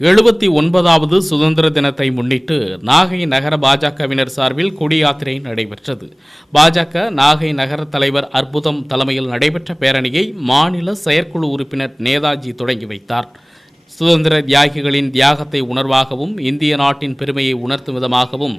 எழுபத்தி ஒன்பதாவது சுதந்திர தினத்தை முன்னிட்டு நாகை நகர பாஜகவினர் சார்பில் கொடியாத்திரை நடைபெற்றது. பாஜக நாகை நகர தலைவர் அற்புதம் தலைமையில் நடைபெற்ற பேரணியை மாநில செயற்குழு உறுப்பினர் நேதாஜி தொடங்கி வைத்தார். சுதந்திர தியாகிகளின் தியாகத்தை உணர்வாகவும் இந்திய நாட்டின் பெருமையை உணர்த்தும் விதமாகவும்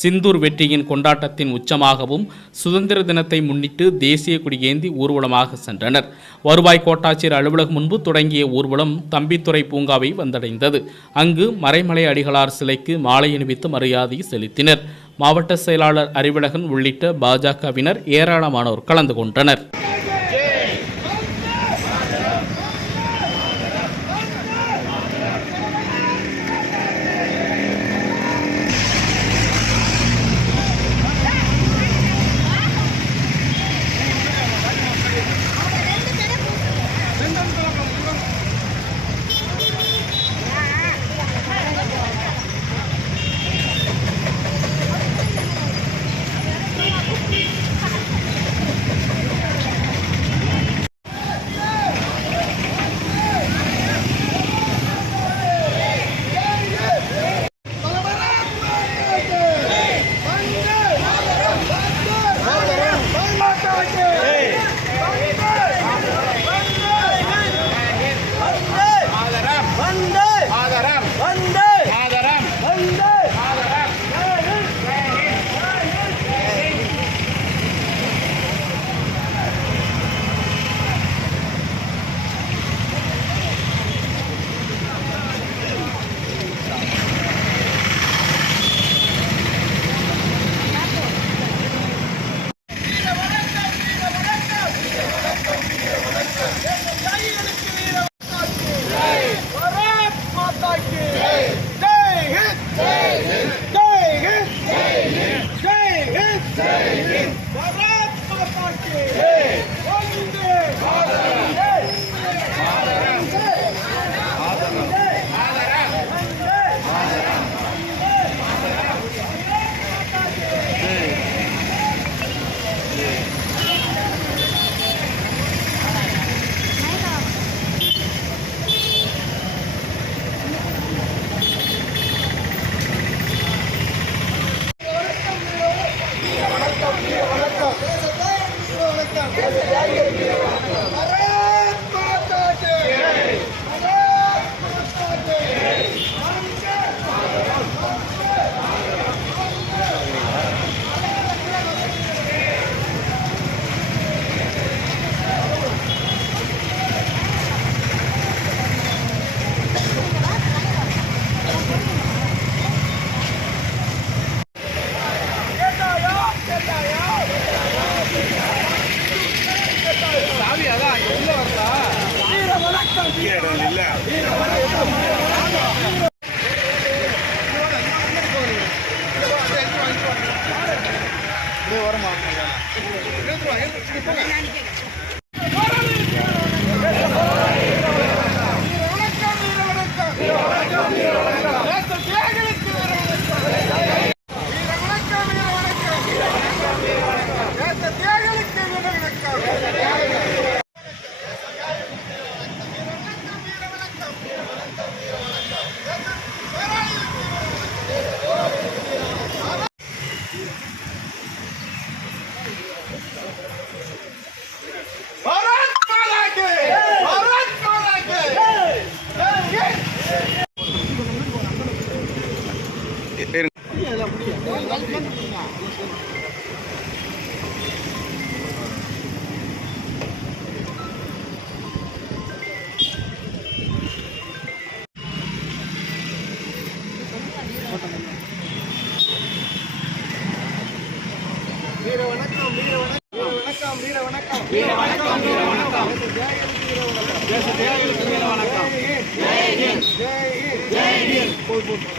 சிந்தூர் வெற்றியின் கொண்டாட்டத்தின் உச்சமாகவும் சுதந்திர தினத்தை முன்னிட்டு தேசிய கொடியேந்தி ஊர்வலமாக சென்றனர். வருவாய் கோட்டாட்சியர் அலுவலகம் முன்பு தொடங்கிய ஊர்வலம் தம்பித்துறை பூங்காவை வந்தடைந்தது. அங்கு மறைமலை அடிகளார் சிலைக்கு மாலை அணிவித்து மரியாதை செலுத்தினர். மாவட்ட செயலாளர் அறிவழகன் உள்ளிட்ட பாஜகவினர் ஏராளமானோர் கலந்து கொண்டனர். ஹிந்த் வணக்கம் வீர வீர வணக்கம். வீர வணக்கம் வணக்கம் தேச தியாகிகளுக்கு வீர வணக்கம் ஜெய் ஜெய் ஹிந்த் ஜெய் ஹிந்த்